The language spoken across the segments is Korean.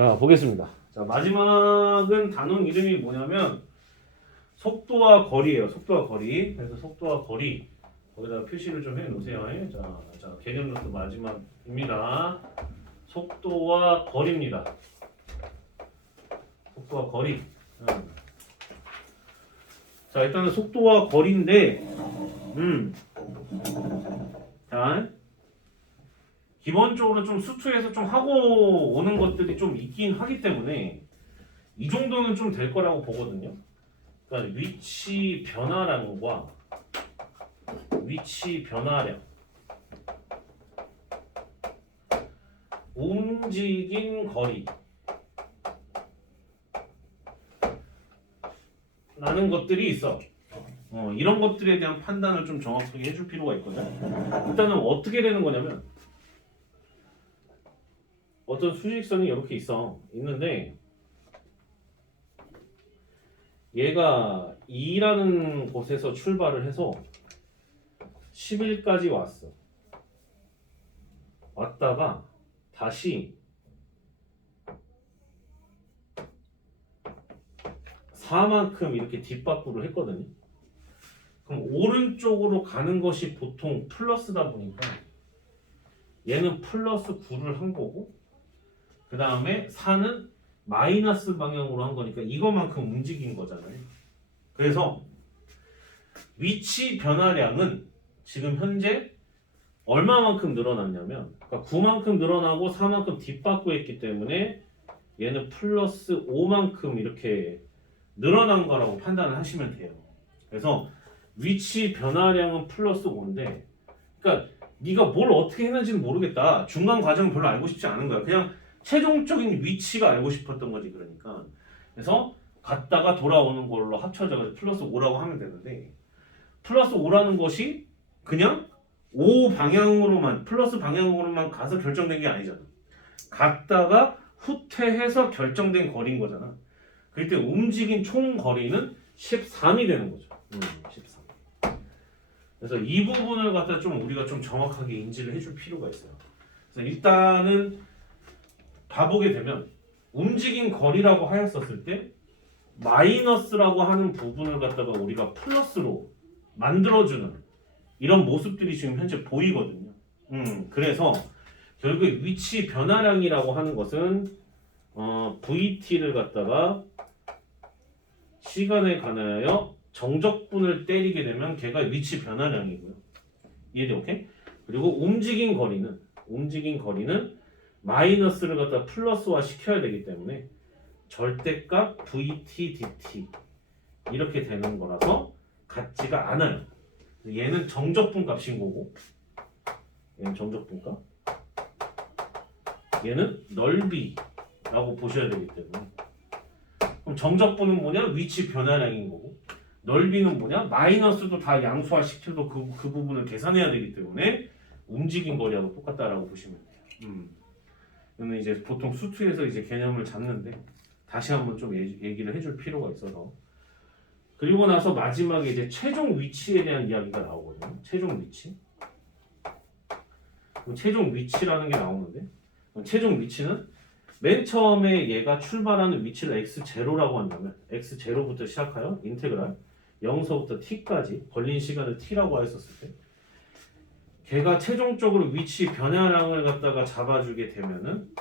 자, 보겠습니다. 자, 마지막은 단원 이름이 뭐냐면 속도와 거리예요. 속도와 거리. 그래서 속도와 거리 거기다가 표시를 좀 해놓으세요. 자, 개념 노트 마지막입니다. 속도와 거리입니다. 속도와 거리. 자, 일단은 속도와 거리인데, 자, 기본적으로 좀 수투에서 좀 하고 오는 것들이 좀 있긴 하기 때문에 이 정도는 좀 될 거라고 보거든요. 그러니까 위치 변화량과 위치 변화량, 움직인 거리 라는 것들이 있어. 이런 것들에 대한 판단을 좀 정확하게 해줄 필요가 있거든. 일단은 어떻게 되는 거냐면 어떤 수직선이 이렇게 있는데 얘가 2라는 곳에서 출발을 해서 11까지 왔다가 다시 4만큼 이렇게 뒷바꾸를 했거든요. 그럼 오른쪽으로 가는 것이 보통 플러스다 보니까 얘는 플러스 9를 한 거고 그 다음에 4는 마이너스 방향으로 한 거니까 이거만큼 움직인 거잖아요. 그래서 위치 변화량은 지금 현재 얼마만큼 늘어났냐면 그러니까 9만큼 늘어나고 4만큼 뒷바꾸 했기 때문에 얘는 플러스 5만큼 이렇게 늘어난 거라고 판단을 하시면 돼요. 그래서 위치 변화량은 플러스 5인데 그러니까 네가 뭘 어떻게 했는지는 모르겠다. 중간 과정은 별로 알고 싶지 않은 거야. 그냥 최종적인 위치가 알고 싶었던 거지. 그러니까 그래서 갔다가 돌아오는 걸로 합쳐져서 플러스 5라고 하면 되는데 플러스 5라는 것이 그냥 5 방향으로만 플러스 방향으로만 가서 결정된 게 아니잖아. 갔다가 후퇴해서 결정된 거리인 거잖아. 그때 움직인 총 거리는 13이 되는 거죠. 13. 그래서 이 부분을 갖다 좀 우리가 좀 정확하게 인지를 해줄 필요가 있어요. 그래서 일단은 봐보게 되면 움직인 거리라고 하였었을 때 마이너스라고 하는 부분을 갖다가 우리가 플러스로 만들어주는 이런 모습들이 지금 현재 보이거든요. 그래서 결국 위치 변화량이라고 하는 것은 VT를 갖다가 시간에 관하여 정적분을 때리게 되면 걔가 위치 변화량이고요. 이해돼? 오케이? 그리고 움직인 거리는 마이너스를 갖다 플러스화 시켜야 되기 때문에 절대값 VT, DT 이렇게 되는 거라서 같지가 않아요. 얘는 정적분 값인 거고 얘는 정적분 값 얘는 넓이라고 보셔야 되기 때문에 그럼 정적분은 뭐냐? 위치 변화량인 거고 넓이는 뭐냐? 마이너스도 다 양수화 시켜도 그 부분을 계산해야 되기 때문에 움직인 거리하고 똑같다라고 보시면 돼요. 이거는 이제 보통 수투에서 이제 개념을 잡는데 다시 한번 좀 얘기를 해줄 필요가 있어서 그리고 나서 마지막에 이제 최종 위치에 대한 이야기가 나오거든요. 최종 위치. 최종 위치라는 게 나오는데 최종 위치는 맨 처음에 얘가 출발하는 위치를 x0라고 한다면 x0부터 시작하여 인테그랄 0서부터 t까지 걸린 시간을 t라고 하였었을 때 걔가 최종적으로 위치 변화량을 갖다가 잡아주게 되면은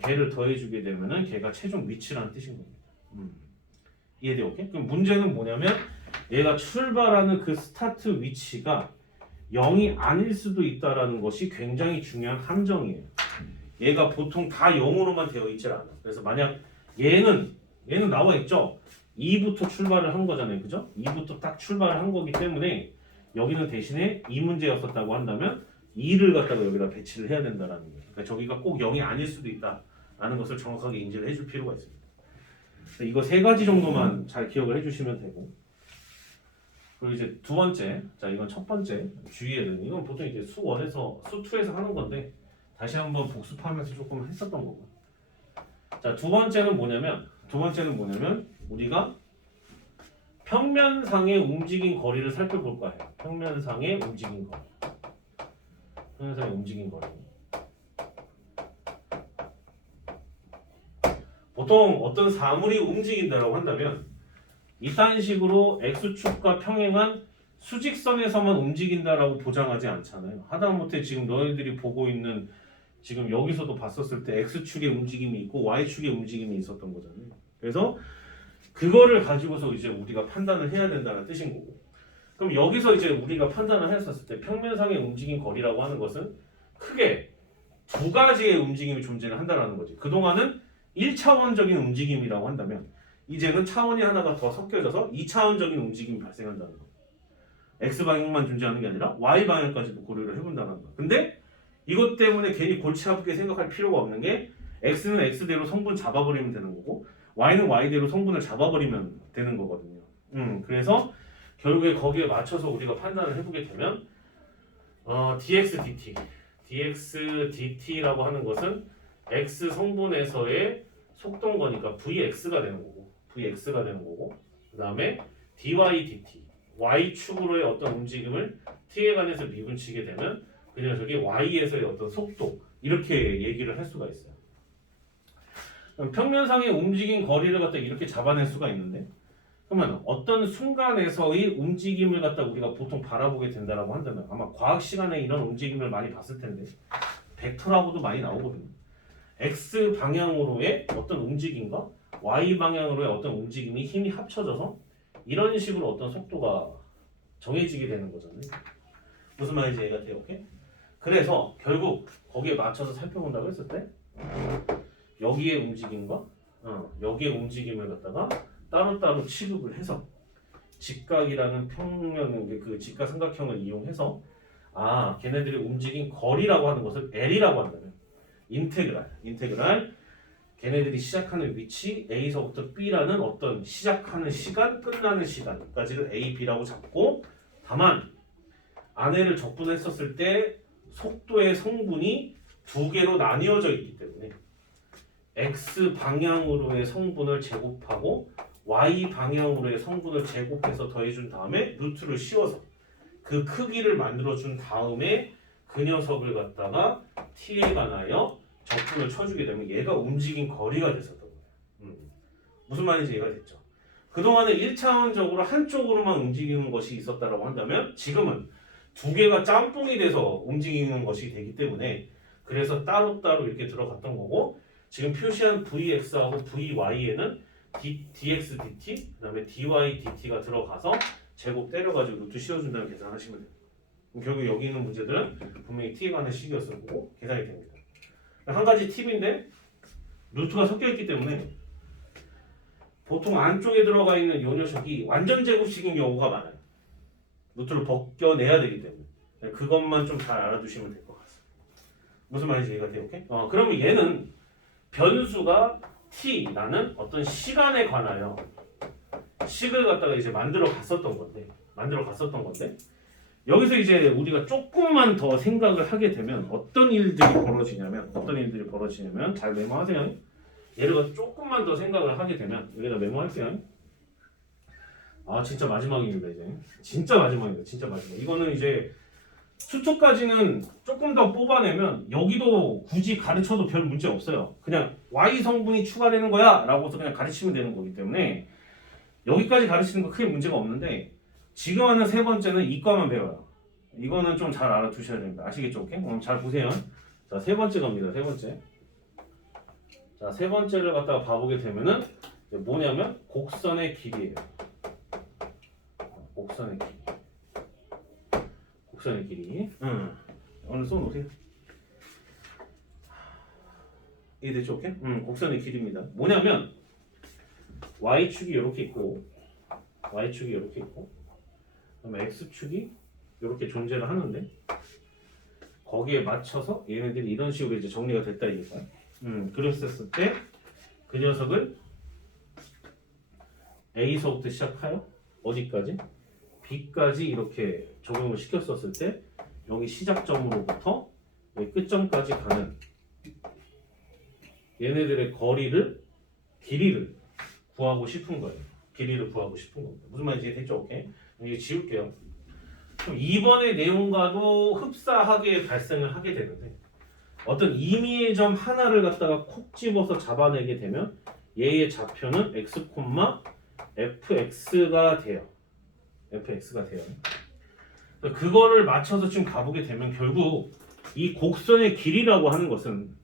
걔를 더해주게 되면은 걔가 최종 위치라는 뜻인 겁니다. 이해돼? 오케이? 그럼 문제는 뭐냐면 얘가 출발하는 그 스타트 위치가 0이 아닐 수도 있다라는 것이 굉장히 중요한 함정이에요. 얘가 보통 다 0으로만 되어 있질 않아. 그래서 만약 얘는 나와 있죠. 2부터 출발을 한 거잖아요. 그죠? 2부터 딱 출발을 한 거기 때문에 여기는 대신에 이 문제였었다고 한다면 2를 갖다가 여기다 배치를 해야 된다라는 거예요. 그러니까 저기가 꼭 0이 아닐 수도 있다라는 것을 정확하게 인지를 해줄 필요가 있습니다. 이거 세 가지 정도만 잘 기억을 해주시면 되고 그리고 이제 두 번째, 자 이건 첫 번째 주의해야 되는 이건 보통 이제 수1에서 수2에서 하는 건데 다시 한번 복습하면서 조금 했었던 거고 자 두 번째는 뭐냐면 우리가 평면상의 움직인 거리를 살펴볼까 해요. 평면상의 움직인 거리. 평면상의 움직인 거리. 보통 어떤 사물이 움직인다라고 한다면 이딴 식으로 x축과 평행한 수직선에서만 움직인다라고 보장하지 않잖아요. 하다못해 지금 너희들이 보고 있는 지금 여기서도 봤었을 때 x축의 움직임이 있고 y축의 움직임이 있었던 거잖아요. 그래서 그거를 가지고서 이제 우리가 판단을 해야 된다는 뜻인 거고. 그럼 여기서 이제 우리가 판단을 했었을 때 평면상의 움직임 거리라고 하는 것은 크게 두 가지의 움직임이 존재를 한다는 거지. 그동안은 1차원적인 움직임이라고 한다면 이제는 차원이 하나가 더 섞여져서 2차원적인 움직임이 발생한다는 거. X방향만 존재하는 게 아니라 Y방향까지도 고려를 해본다는 거. 근데 이것 때문에 괜히 골치 아프게 생각할 필요가 없는 게 X는 X대로 성분 잡아버리면 되는 거고 Y는 Y대로 성분을 잡아버리면 되는 거거든요. 그래서 결국에 거기에 맞춰서 우리가 판단을 해보게 되면 dx dt라고 하는 것은 x 성분에서의 속도인 거니까 vx가 되는 거고 그 다음에 dy dt y축으로의 어떤 움직임을 t에 관해서 미분치게 되면 그 녀석이 y에서의 어떤 속도 이렇게 얘기를 할 수가 있어요. 평면상의 움직임 거리를 갖다 이렇게 잡아낼 수가 있는데 그러면 어떤 순간에서의 움직임을 갖다 우리가 보통 바라보게 된다라고 한다면 아마 과학 시간에 이런 움직임을 많이 봤을 텐데 벡터라고도 많이 나오거든요. x 방향으로의 어떤 움직임과 y 방향으로의 어떤 움직임이 힘이 합쳐져서 이런 식으로 어떤 속도가 정해지게 되는 거잖아요. 무슨 말인지 이해가 돼요? 오케이? 그래서 결국 거기에 맞춰서 살펴본다고 했을 때 여기의 움직임과 여기의 움직임을 갖다가 따로따로 취급을 해서 직각이라는 평면 그 직각삼각형을 이용해서 걔네들이 움직인 거리라고 하는 것을 L이라고 한다면 인테그랄 걔네들이 시작하는 위치 A서부터 B라는 어떤 시작하는 시간 끝나는 시간까지를 A, B라고 잡고 다만 안에를 적분했었을 때 속도의 성분이 두 개로 나뉘어져 있기 때문에 X 방향으로의 성분을 제곱하고 Y 방향으로의 성분을 제곱해서 더해준 다음에 루트를 씌워서 그 크기를 만들어준 다음에 그 녀석을 갖다가 T에 관하여 적분을 쳐주게 되면 얘가 움직인 거리가 됐었던 거예요. 무슨 말인지 이해가 됐죠? 그동안에 1차원적으로 한쪽으로만 움직이는 것이 있었다고 한다면 지금은 두 개가 짬뽕이 돼서 움직이는 것이 되기 때문에 그래서 따로따로 이렇게 들어갔던 거고 지금 표시한 VX하고 VY에는 dx dt 그 다음에 dy dt가 들어가서 제곱 때려가지고 루트 씌워준다는 계산하시면 돼요. 결국 여기 있는 문제들은 분명히 t에 관한 식이었을 거고 계산이 됩니다. 한 가지 팁인데 루트가 섞여 있기 때문에 보통 안쪽에 들어가 있는 이 녀석이 완전 제곱식인 경우가 많아요. 루트를 벗겨내야 되기 때문에 그것만 좀 잘 알아두시면 될 것 같습니다. 무슨 말인지 이해가 돼요? 오케이? 그러면 얘는 변수가 t라는 어떤 시간에 관하여 식을 갖다가 이제 만들어 갔었던 건데 여기서 이제 우리가 조금만 더 생각을 하게 되면 어떤 일들이 벌어지냐면 잘 메모하세요. 예를 들어 조금만 더 생각을 하게 되면 여기다 메모할게요. 진짜 마지막입니다. 이제 진짜 마지막. 이거는 이제 수투까지는 조금 더 뽑아내면 여기도 굳이 가르쳐도 별 문제 없어요. 그냥 Y 성분이 추가되는 거야 라고 해서 그냥 가르치면 되는 거기 때문에 여기까지 가르치는 거 크게 문제가 없는데 지금 하는 세 번째는 이과만 배워요. 이거는 좀 잘 알아두셔야 됩니다. 아시겠죠? 오케이? 그럼 잘 보세요. 자, 세 번째 갑니다. 세 번째를 갖다가 봐보게 되면은 뭐냐면 곡선의 길이에요. 곡선의 길이. 오늘 써놓으세요. 이해됐죠? 오케이? 곡선의 길이입니다. 뭐냐면 Y축이 이렇게 있고 그다음에 X축이 이렇게 존재를 하는데 거기에 맞춰서 얘네들이 이런 식으로 이제 정리가 됐다 이니까. 그랬었을 때 그 녀석을 A서부터 시작하여 어디까지? B까지 이렇게 적용을 시켰었을 때 여기 시작점으로부터 여기 끝점까지 가는 얘네들의 길이를 구하고 싶은 거예요. 무슨 말인지 됐죠? 오케이? 여기 지울게요. 그럼 이번의 내용과도 흡사하게 발생을 하게 되는데 어떤 임의의 점 하나를 갖다가 콕 집어서 잡아내게 되면 얘의 좌표는 x, fx가 돼요. fx가 돼요. 그거를 맞춰서 지금 가보게 되면 결국 이 곡선의 길이라고 하는 것은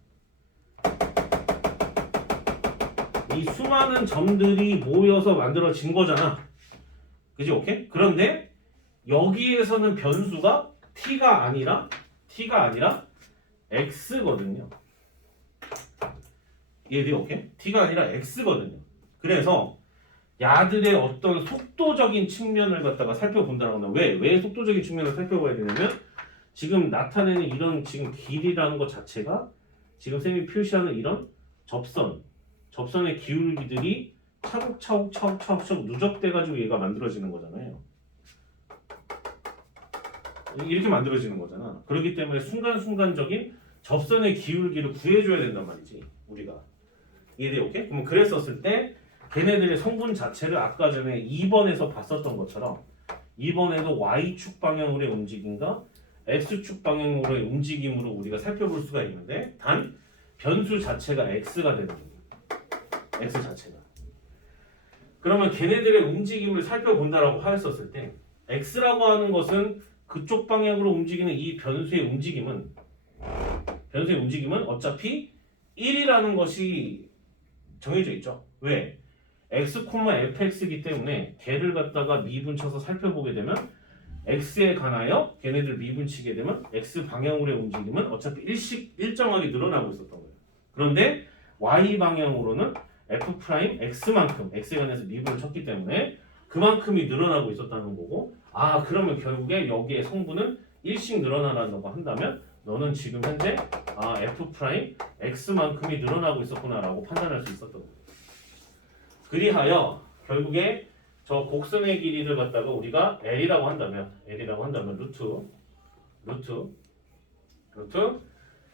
이 수많은 점들이 모여서 만들어진 거잖아. 그지? 오케이? 그런데 여기에서는 변수가 t가 아니라 x거든요. 이해돼요? 오케이? t가 아니라 x거든요. 그래서 야들의 어떤 속도적인 측면을 갖다가 살펴본다는 건 왜 속도적인 측면을 살펴봐야 되냐면 지금 나타내는 이런 지금 길이라는 것 자체가 지금 쌤이 표시하는 이런 접선의 기울기들이 차곡차곡 누적돼가지고 얘가 만들어지는 거잖아요. 이렇게 만들어지는 거잖아. 그렇기 때문에 순간순간적인 접선의 기울기를 구해줘야 된단 말이지 우리가. 이해돼요? 오케이? 그럼 그랬었을 때 걔네들의 성분 자체를 아까 전에 2번에서 봤었던 것처럼 2번에도 Y축 방향으로의 움직임과 X축 방향으로의 움직임으로 우리가 살펴볼 수가 있는데 단 변수 자체가 X가 되는 거예요. X 자체가. 그러면 걔네들의 움직임을 살펴본다라고 하였었을 때 X라고 하는 것은 그쪽 방향으로 움직이는 이 변수의 움직임은 어차피 1이라는 것이 정해져 있죠. 왜? x, fx이기 때문에 걔를 갖다가 미분쳐서 살펴보게 되면 x에 관하여 걔네들 미분치게 되면 x 방향으로의 움직임은 어차피 일정하게 늘어나고 있었던 거예요. 그런데 y 방향으로는 f 프라임 x만큼 x에 관해서 미분을 쳤기 때문에 그만큼이 늘어나고 있었다는 거고 그러면 결국에 여기에 성분은 1씩 늘어나는다고 한다면 너는 지금 현재 f 프라임 x만큼이 늘어나고 있었구나라고 판단할 수 있었던 거예요. 그리하여 결국에 저 곡선의 길이를 갖다가 우리가 L이라고 한다면 루트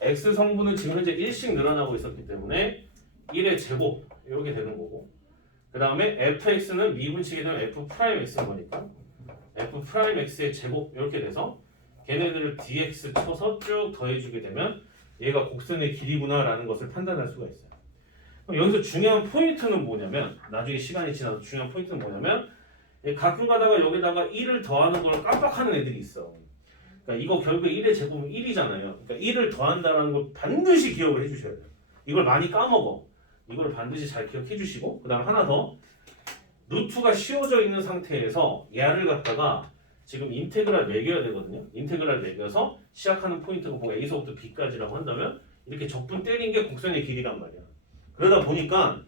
X 성분은 지금 현재 1씩 늘어나고 있었기 때문에 1의 제곱 이렇게 되는 거고 그 다음에 fx는 미분치게 되면 f 프라임 x인 거니까 f 프라임 x의 제곱 이렇게 돼서 걔네들을 dx 쳐서 쭉 더해주게 되면 얘가 곡선의 길이구나라는 것을 판단할 수가 있어요. 여기서 중요한 포인트는 뭐냐면 나중에 시간이 지나서 중요한 포인트는 뭐냐면 가끔 가다가 여기다가 1을 더하는 걸 깜빡하는 애들이 있어. 그러니까 이거 결국에 1의 제곱은 1이잖아요. 그러니까 1을 더한다는 걸 반드시 기억을 해주셔야 돼요. 이걸 많이 까먹어. 이걸 반드시 잘 기억해 주시고 그 다음 하나 더 루트가 씌워져 있는 상태에서 얘를 갖다가 지금 인테그랄 매겨야 되거든요. 인테그랄 매겨서 시작하는 포인트가 뭐 A서부터 B까지라고 한다면 이렇게 적분 때린 게 곡선의 길이란 말이야. 그러다 보니까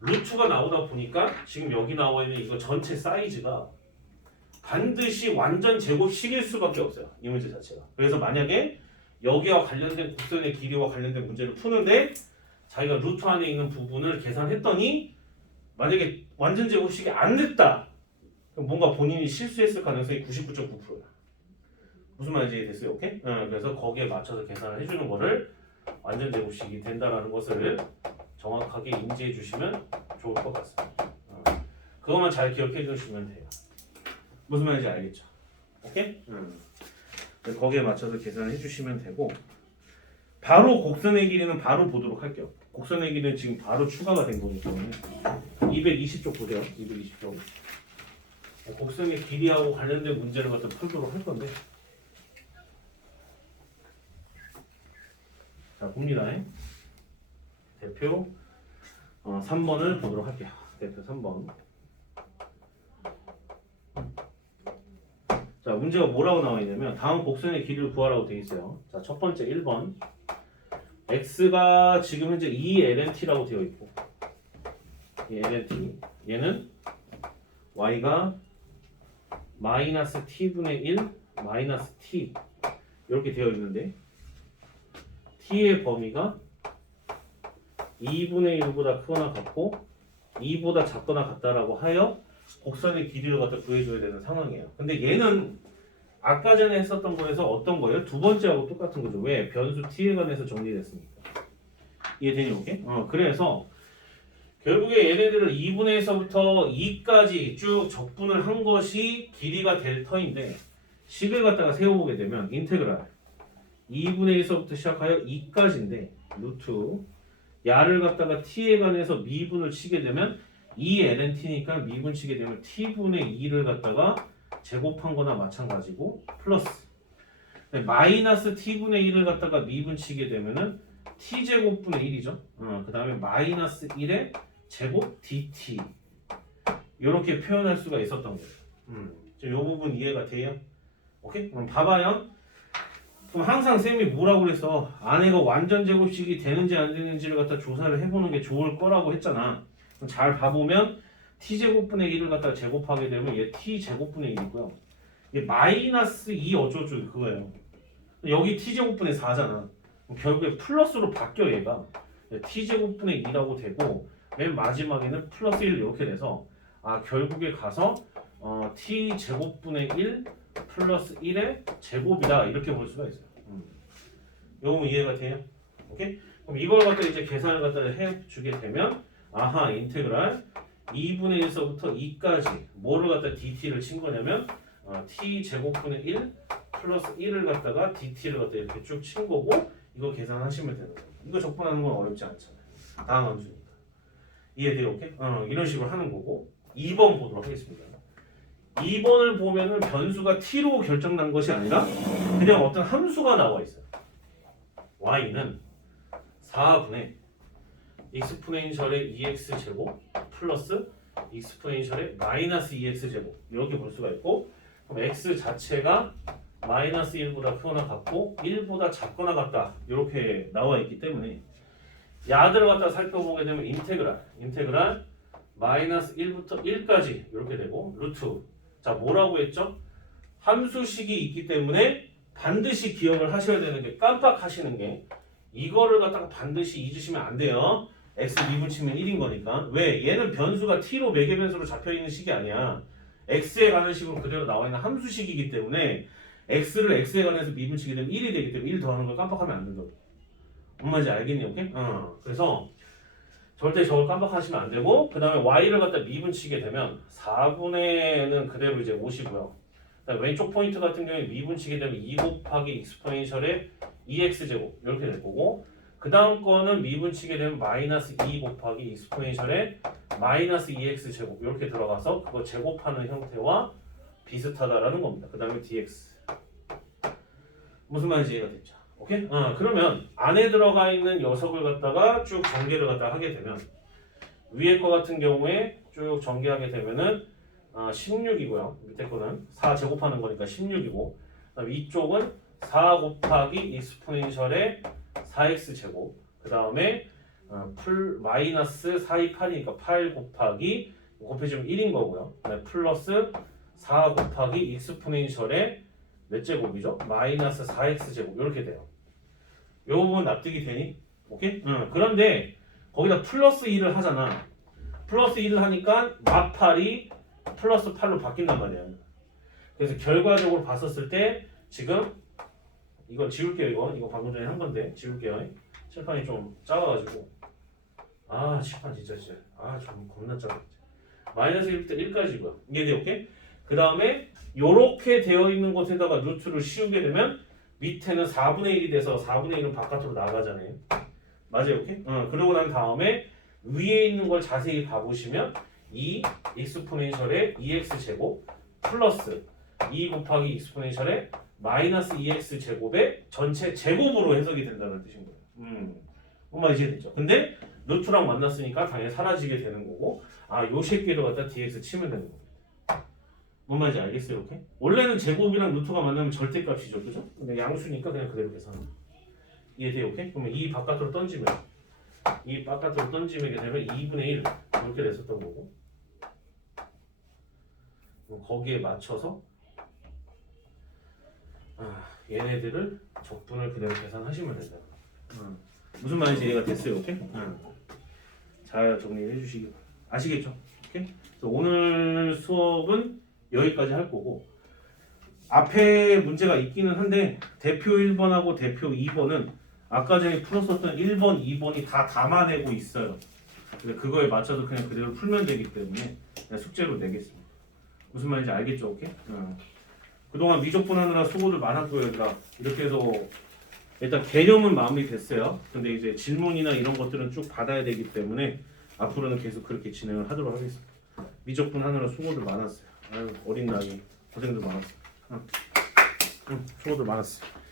루트가 나오다 보니까 지금 여기 나와 있는 이거 전체 사이즈가 반드시 완전 제곱식일 수밖에 없어요. 이 문제 자체가. 그래서 만약에 여기와 관련된 곡선의 길이와 관련된 문제를 푸는데 자기가 루트 안에 있는 부분을 계산했더니 만약에 완전 제곱식이 안 됐다. 그럼 뭔가 본인이 실수했을 가능성이 99.9%야. 무슨 말인지 됐어요? 오케이? 그래서 거기에 맞춰서 계산을 해주는 거를 완전 제곱식이 된다라는 것을 정확하게 인지해 주시면 좋을 것 같습니다. 그것만 잘 기억해 주시면 돼요. 무슨 말인지 알겠죠? 오케이? 거기에 맞춰서 계산을 해주시면 되고 바로 곡선의 길이는 바로 보도록 할게요. 곡선의 길이는 지금 바로 추가가 된 거기 때문에 220쪽 보세요. 220쪽 곡선의 길이하고 관련된 문제를 갖다 풀도록 할 건데 자 봅니다. 대표 3번을 보도록 할게요. 대표 3번. 자 문제가 뭐라고 나와 있냐면 다음 곡선의 길이를 구하라고 되어 있어요. 자 첫 번째 1번 x가 지금 현재 2lnt라고 되어 있고 이 lnt 얘는 y가 마이너스 t분의 1 마이너스 t 이렇게 되어 있는데 t의 범위가 2분의 1보다 크거나 같고 2보다 작거나 같다라고 하여 곡선의 길이를 갖다 구해줘야 되는 상황이에요. 근데 얘는 아까 전에 했었던 거에서 어떤 거예요? 두 번째하고 똑같은 거죠. 왜? 변수 t에 관해서 정리됐으니까. 이해되니 오케이? 그래서 결국에 얘네들을 2분의 1서부터 2까지 쭉 적분을 한 것이 길이가 될 터인데 식을 갖다가 세워보게 되면 인테그랄 2분의 1서부터 시작하여 2까지인데 루트 야를 갖다가 t에 관해서 미분을 치게 되면 2lnt니까 미분 치게 되면 t분의 2를 갖다가 제곱한 거나 마찬가지고 플러스 마이너스 t분의 1을 갖다가 미분 치게 되면은 t제곱분의 1이죠. 그 다음에 마이너스 1의 제곱 dt 이렇게 표현할 수가 있었던 거예요. 이 부분 이해가 돼요? 오케이? 그럼 봐봐요. 그럼 항상 쌤이 뭐라고 그래서 안에가 완전 제곱식이 되는지 안 되는지를 갖다 조사를 해보는 게 좋을 거라고 했잖아. 그럼 잘 봐보면 t제곱분의 1을 갖다가 제곱하게 되면 얘 t제곱분의 1이고요. 얘 마이너스 2 어쩌고저쩌고 그거예요. 여기 t제곱분의 4잖아. 결국에 플러스로 바뀌어 얘가. t제곱분의 2라고 되고 맨 마지막에는 플러스 1 이렇게 돼서 결국에 가서 t제곱분의 1 플러스 1의 제곱이다 이렇게 볼 수가 있어요. 요거 이해가 돼요? 오케이? 그럼 이걸 갖다 이제 계산을 갖다 해주게 되면 인테그랄 2분의 1서부터 2까지 뭐를 갖다 dt를 친 거냐면 t제곱분의 1 플러스 1을 갖다가 dt를 갖다 이렇게 쭉 친 거고 이거 계산하시면 되는 거예요. 이거 적분하는 건 어렵지 않잖아요. 다음 함수니까. 이해돼요? 오케이? 이런 식으로 하는 거고 2번 보도록 하겠습니다. 2번을 보면은 변수가 t로 결정난 것이 아니라 그냥 어떤 함수가 나와 있어요. y는 4분의 익스포넨셜의 2x 제곱 플러스 익스포넨셜의 마이너스 2x 제곱 이렇게 볼 수가 있고 그럼 x 자체가 마이너스 1보다 크거나 같고 1보다 작거나 같다 이렇게 나와 있기 때문에 야들을 갖다 살펴보게 되면 인테그랄 마이너스 1부터 1까지 이렇게 되고 루트 자 뭐라고 했죠? 함수식이 있기 때문에 반드시 기억을 하셔야 되는 게 깜빡하시는 게 이거를 갖다가 반드시 잊으시면 안 돼요. x 미분 치면 1인 거니까. 왜? 얘는 변수가 t로 매개변수로 잡혀있는 식이 아니야. x에 관한 식으로 그대로 나와 있는 함수식이기 때문에 x를 x에 관해서 미분 치게 되면 1이 되기 때문에 1 더하는 걸 깜빡하면 안 된다고. 뭔 말인지 알겠니? 오케이? 그래서 절대 저걸 깜빡하시면 안 되고 그 다음에 y를 갖다 미분 치게 되면 4분의는 그대로 이제 5이고요. 왼쪽 포인트 같은 경우에 미분 치게 되면 2 곱하기 익스포넨셜의 2x제곱 이렇게 될 거고 그 다음 거는 미분 치게 되면 마이너스 2 곱하기 익스포넨셜의 마이너스 2x제곱 이렇게 들어가서 그거 제곱하는 형태와 비슷하다라는 겁니다. 그 다음에 dx 무슨 말인지 이해가 됐죠? 오케이? 그러면 안에 들어가 있는 녀석을 갖다가 쭉 전개를 갖다 하게 되면 위에 거 같은 경우에 쭉 전개하게 되면은 16이고요. 밑에 거는 4 제곱하는 거니까 16이고 위쪽은 4 곱하기 익스포넨셜의 4x 제곱 그 다음에 마이너스 4, 2, 8이니까 8 곱하기 곱해주면 1인 거고요. 플러스 4 곱하기 익스포넨셜의 몇 제곱이죠? 마이너스 4x 제곱 이렇게 돼요. 이 부분 납득이 되니? 오케이? 그런데 거기다 플러스 2를 하잖아. 플러스 2를 하니까 마팔이 플러스 8로 바뀐단 말이야. 그래서 결과적으로 봤었을 때 지금 이거 지울게요. 이거 방금 전에 한 건데 지울게요. 칠판이 좀 작아가지고 칠판 진짜 좀 겁나 작아. 마이너스 1부터 1까지고요. 이게 돼 오케이? 그 다음에 요렇게 되어 있는 곳에다가 루트를 씌우게 되면 밑에는 4분의 1이 돼서 4분의 1은 바깥으로 나가잖아요. 맞아요? 오케이? 그러고 난 다음에 위에 있는 걸 자세히 봐보시면 이 익스포넨셜의 2x제곱 플러스 2 곱하기 익스포넨셜의 마이너스 2x 제곱의 전체 제곱으로 해석이 된다는 뜻인 거예요. 뭔 말인지 이해됐죠? 근데 루트랑 만났으니까 당연히 사라지게 되는 거고 요 새끼를 갖다 dx 치면 되는 겁니다. 뭔 말인지 알겠어요? 오케이? 원래는 제곱이랑 루트가 만나면 절대값이죠. 그죠? 근데 양수니까 그냥 그대로 계산합니다. 이해돼요? 오케이? 그러면 이 바깥으로 던지면 되면 2분의 1 이렇게 됐었던 거고 거기에 맞춰서 얘네들을 적분을 그대로 계산하시면 된다. 무슨 말인지 이해가 됐어요? 오케이? 잘 정리해 주시기 바랍니다. 아시겠죠? 오케이? 그래서 오늘 수업은 여기까지 할 거고 앞에 문제가 있기는 한데 대표 1번하고 대표 2번은 아까 전에 풀었었던 1번, 2번이 다 담아내고 있어요. 근데 그거에 맞춰서 그냥 그대로 풀면 되기 때문에 그냥 숙제로 내겠습니다. 무슨 말인지 알겠죠? 오케이? 그동안 미적분하느라 수고들 많았고요. 얘들아. 이렇게 해서 일단 개념은 마무리 됐어요. 근데 이제 질문이나 이런 것들은 쭉 받아야 되기 때문에 앞으로는 계속 그렇게 진행을 하도록 하겠습니다. 미적분 하느라 수고들 많았어요. 아유, 어린 나이 고생들 많았어요. 수고들 많았어요.